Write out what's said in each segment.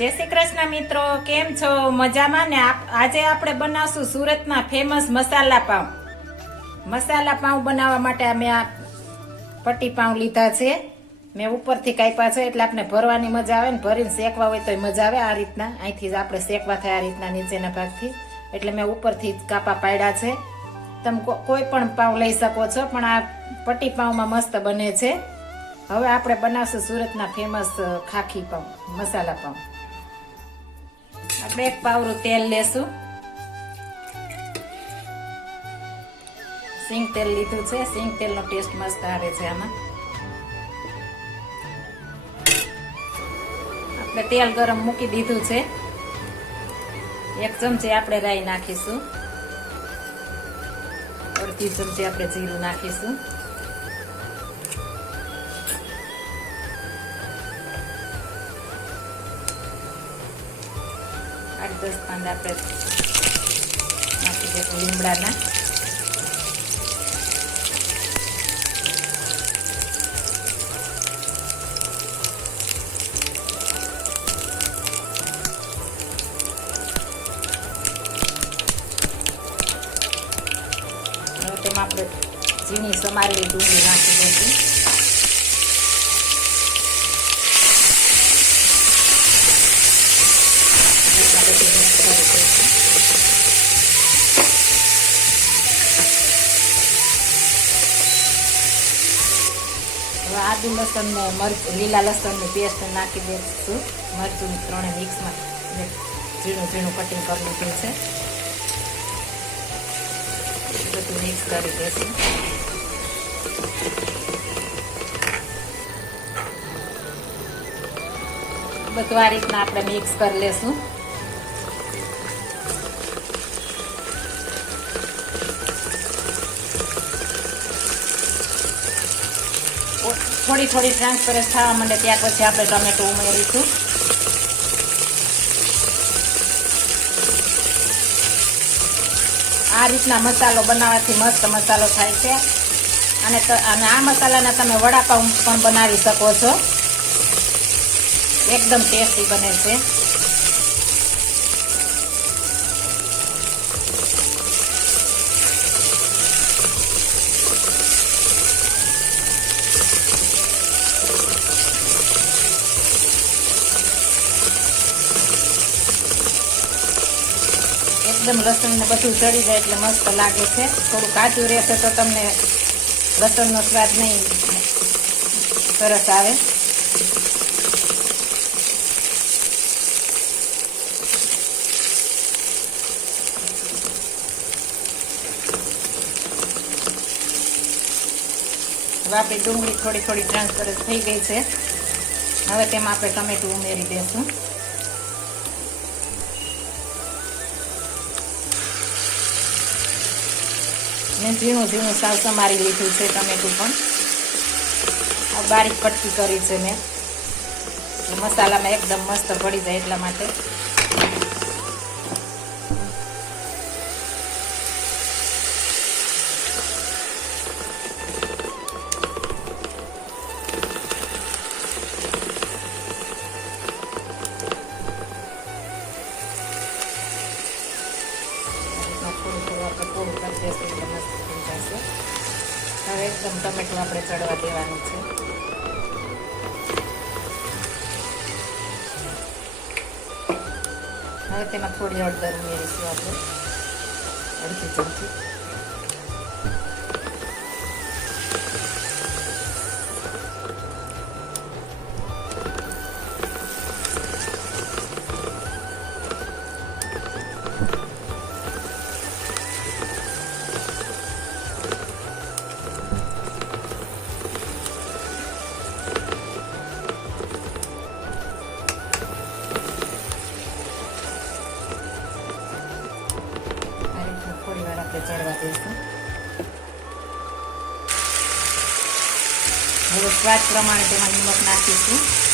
જય શ્રી કૃષ્ણ મિત્રો, કેમ છો? મજામાં ને? આજે આપણે બનાવશું સુરતના ફેમસ મસાલા પાઉં. મસાલા પાઉં બનાવવા માટે અમે આ પટ્ટી પાઉં લીધા છે. મેં ઉપરથી કાપ્યા છે એટલે આપણે ભરવાની મજા આવે ને ભરીને શેકવા હોય તો મજા આવે આ રીતના. અહીંથી જ આપણે શેકવા થાય આ રીતના નીચેના ભાગથી. એટલે મેં ઉપરથી જ કાપા પાડ્યા છે. તમે કોઈ પણ પાઉં લઈ શકો છો, પણ આ પટ્ટી પાઉંમાં મસ્ત બને છે. હવે આપણે બનાવશું સુરતના ફેમસ ખાખી પાઉં, મસાલા પાઉં. આપણે એક પાવરું તેલ લેશું. સિંગ તેલ લીધું છે. સિંગ તેલનો ટેસ્ટ મસ્ત આવે છે આમાં. આપણે તેલ ગરમ મૂકી દીધું છે. એક ચમચી આપણે રાઈ નાખીશું. અડધી ચમચી આપણે જીરું નાખીશું. આઠ દસ પાંદ આપણે નાખી દઈશું લીમડાના હવે તેમાં આપણે ઝીણી સમારેલી ડુંગળી નાખી દઈશું આદુ લસણ મરચ, લીલા લસણની પેસ્ટ નાખી દઈશું મરચું ત્રણે મિક્સમાં ઝીણું ઝીણું કટિંગ કરી લીધું છે. બધું મિક્સ કરી દઈશું બધું આ રીતના આપણે મિક્સ કરી લેશું. થોડી થોડી ટ્રાન્સપરન્સ થવા માંડે, ત્યાર પછી આપણે ટમેટો ઉમેરીશું. આ રીતના મસાલો બનાવવાથી મસ્ત મસાલો થાય છે. અને અને આ મસાલાના તમે વડાપાઉં પણ બનાવી શકો છો. એકદમ ટેસ્ટી બને છે. એકદમ લસણ ને બધું ચડી જાય એટલે મસ્ત લાગે છે. થોડું કાચું રહેશે તો તમને લસણનો સ્વાદ નહીં સરસ આવે. હવે આપણી ડુંગળી થોડી થોડી ટ્રાન્સફર થઈ ગઈ છે. હવે તેમાં આપણે ટમેટું ઉમેરી દઈશું મેં ઝીણું ઝીણું સાવ સમારી લીધું છે ટમેટું પણ. આ બારીક કટકી કરી છે મેં. મસાલામાં એકદમ મસ્ત પડી જાય એટલા માટે. એકદમ ટમેટું આપણે ચડવા દેવાનું છે. હવે તેમાં થોડી હળદર ઉમેરીશું આપણે. અડધી ચમચી. સ્વાદ પ્રમાણે તેમાં નિમક નાખીશું.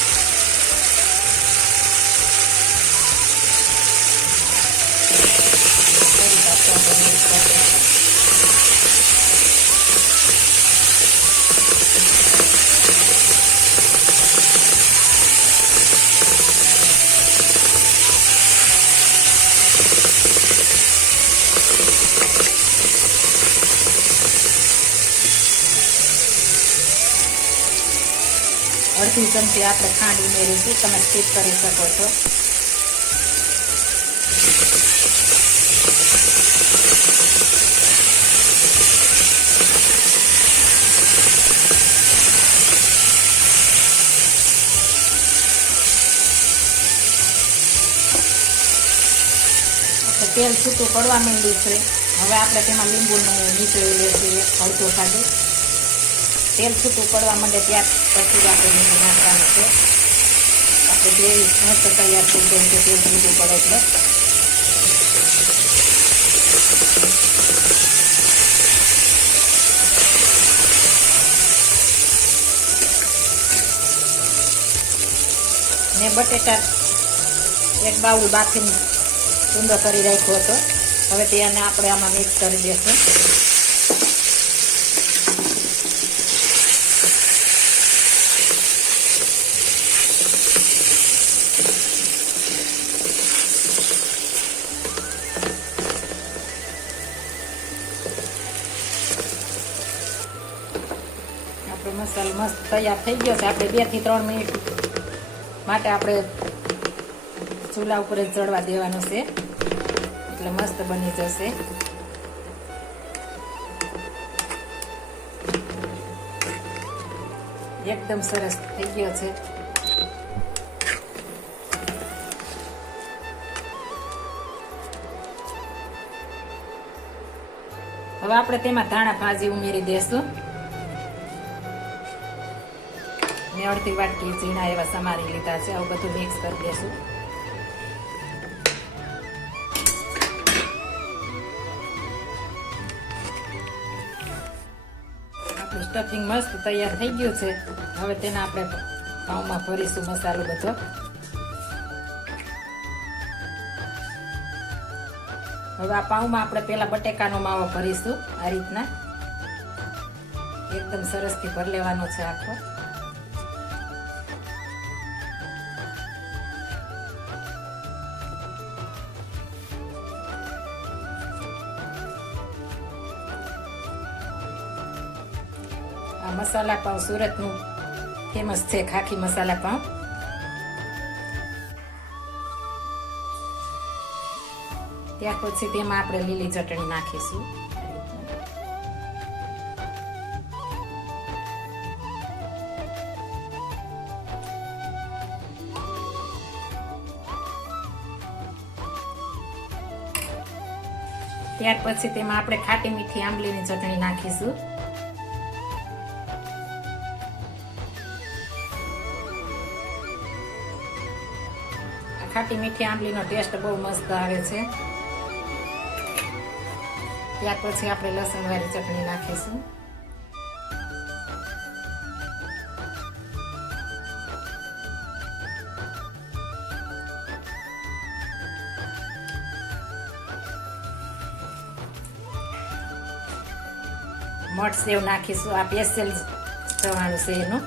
અડધી ચમચી આપણે ખાંડ ઉમેરીશું તમે સ્કીપ કરી શકો છો. તેલ છૂટું પડવા માંડ્યું છે. હવે આપણે તેમાં લીંબુનું લઈએ છીએ અડધો ખાતે તેલ છૂટું પડવા માંડે ત્યાર પછી આપણે લીંબુ નાખવાનું છે. આપણે ગ્રેવી મસ્ત તૈયાર થઈ જાય છે તેલ છૂટું પડે એટલે. ને બટેટા એક બાઉલ બાફીને ઊંડો કરી રાખ્યો હતો. હવે તેને આપણે આમાં મિક્સ કરી દઈશું મસાલો મસ્ત તૈયાર થઈ ગયો છે. આપણે બેથી ત્રણ મિનિટ માટે આપણે ચૂલા ઉપર જ ચડવા દેવાનું છે. એટલે મસ્ત બની જશે. એકદમ સરસ થઈ ગયો છે. હવે આપણે તેમાં ધાણા, ભાજી ઉમેરી દેશું. મેં અડધી વાટકી ઝીણા એવા સમારી લીધા છે. આવું બધું મિક્સ કરી દેશું. આપણું સ્ટફિંગ મસ્ત તૈયાર થઈ ગયું છે. હવે તેને આપણે પાઉંમાં ભરીશું મસાલો બધો. હવે આ પાઉંમાં આપણે પેલા બટેકાનો માવો ભરીશું આ રીતના. એકદમ સરસથી ભરી લેવાનો છે આખો. મસાલા પાઉં, સુરતનું ફેમસ છે ખાખી મસાલા પાઉં. ત્યાર પછી તેમાં આપણે લીલી ચટણી નાખીશું. ત્યાર પછી તેમાં આપણે ખાટી મીઠી આંબલીની ચટણી નાખીશું. ખાટી મીઠી આંબલીનો ટેસ્ટ બહુ મસ્ત આવે છે ત્યાર પછી આપણે લસણ વાળી ચટણી નાખીશું મઠ સેવ નાખીશું આ સ્પેશિયલ ચવાણું છે એનું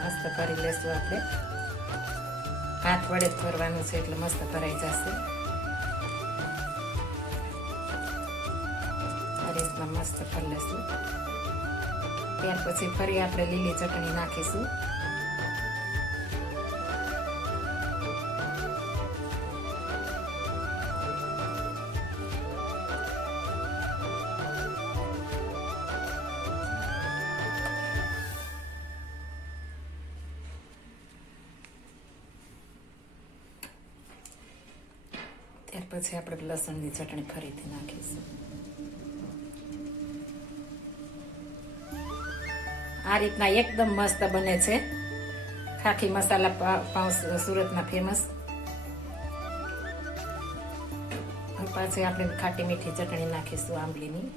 મસ્ત કરી લેશું આપણે હાથ વડે જ કરવાનું છે એટલે મસ્ત ભરાઈ જશે. આ રીતના મસ્ત કરી લેશું. ત્યાર પછી ફરી આપણે લીલી ચટણી નાખીશું. પછી આપણે લસણની ચટણી ફરીથી નાખીશું. આ રીતના એકદમ મસ્ત બને છે. ખાખી મસાલા પાઉં સુરતના ફેમસ પાછી આપણે ખાટી મીઠી ચટણી નાખીશું આંબલીની.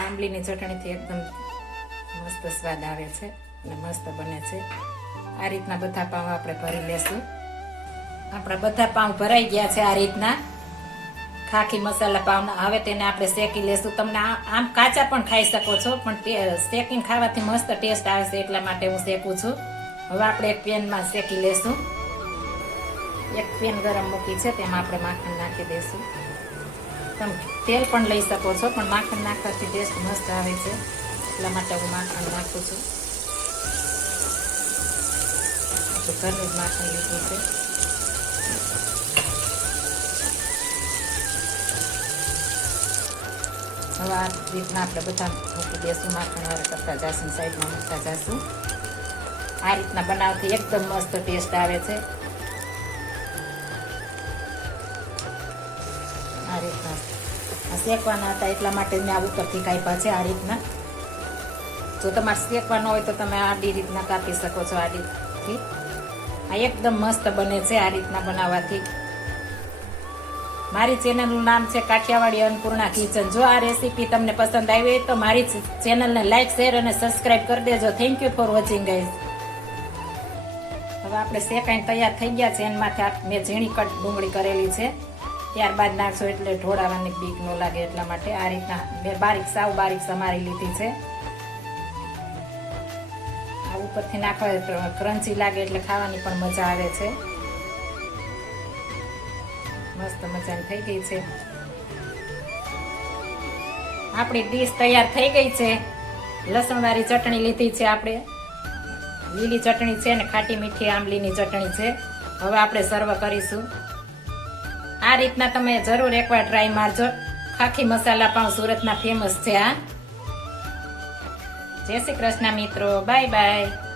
આંબલીની ચટણીથી એકદમ મસ્ત સ્વાદ આવે છે અને મસ્ત બને છે. આ રીતના બધા પાઉં આપણે ભરી લેશું. આપણા બધા પાઉં ભરાઈ ગયા છે આ રીતના. ખાખી મસાલા પાવના હવે તેને આપણે શેકી લેશું. તમને આમ કાચા પણ ખાઈ શકો છો, પણ શેકીને ખાવાથી મસ્ત ટેસ્ટ આવે છે એટલા માટે હું શેકું છું. હવે આપણે એક પેનમાં શેકી લેશું. એક પેન ગરમ મૂકી છે, તેમાં આપણે માખણ નાખી દઈશું તમે તેલ પણ લઈ શકો છો, પણ માખણ નાખવાથી ટેસ્ટ મસ્ત આવે છે. એટલા માટે હું માખણ નાખું છું. તો ઘરનું જ માખણ લીધું છે. હવે આ રીતના આપણે બધા મૂકી દઈશું માખણ વાળા કરતા જાશું, સાઈડમાં મૂકતા જાશું. આ રીતના બનાવથી એકદમ મસ્ત ટેસ્ટ આવે છે. આ રીતના. શેકવાના હતા એટલા માટે મેં આ ઉપરથી કાપ્યા છે, આ રીતના. જો તમારે શેકવાનો હોય તો તમે આડી રીતના કાપી શકો છો આડીથી. આ એકદમ મસ્ત બને છે આ રીતના બનાવવાથી. મારી ચેનલનું નામ છે કાઠિયાવાડી અન્નપૂર્ણા કિચન. જો આ રેસીપી તમને પસંદ આવી હોય તો મારી ચેનલને લાઈક, શેર અને સબસ્ક્રાઈબ કરી દેજો. Thank you for watching guys હવે આપણે શેકાઈને તૈયાર થઈ ગયા છે. એમાંથી આ મેં ઝીણી કટ ડુંગળી કરેલી છે. ત્યારબાદ નાખશો એટલે ઢોળાવાની બીક ન લાગે એટલા માટે આ રીતના મેં બારીક સાવ બારીક સમારી લીધી છે. ઉપરથી નાખવા ક્રન્ચી લાગે એટલે ખાવાની પણ મજા આવે છે. મસ્ત મજાની થઈ ગઈ છે. આપણી ડીશ તૈયાર થઈ ગઈ છે. લસણવાળી ચટણી લીધી છે આપણે. લીલી ચટણી છે ને ખાટી મીઠી આંબલીની ચટણી છે. હવે આપણે સર્વ કરીશું. આ રીતના તમે જરૂર એકવાર ટ્રાય મારજો. ખાખી મસાલા પાઉં સુરતના ફેમસ છે આ જય શ્રી કૃષ્ણ મિત્રો બાય બાય.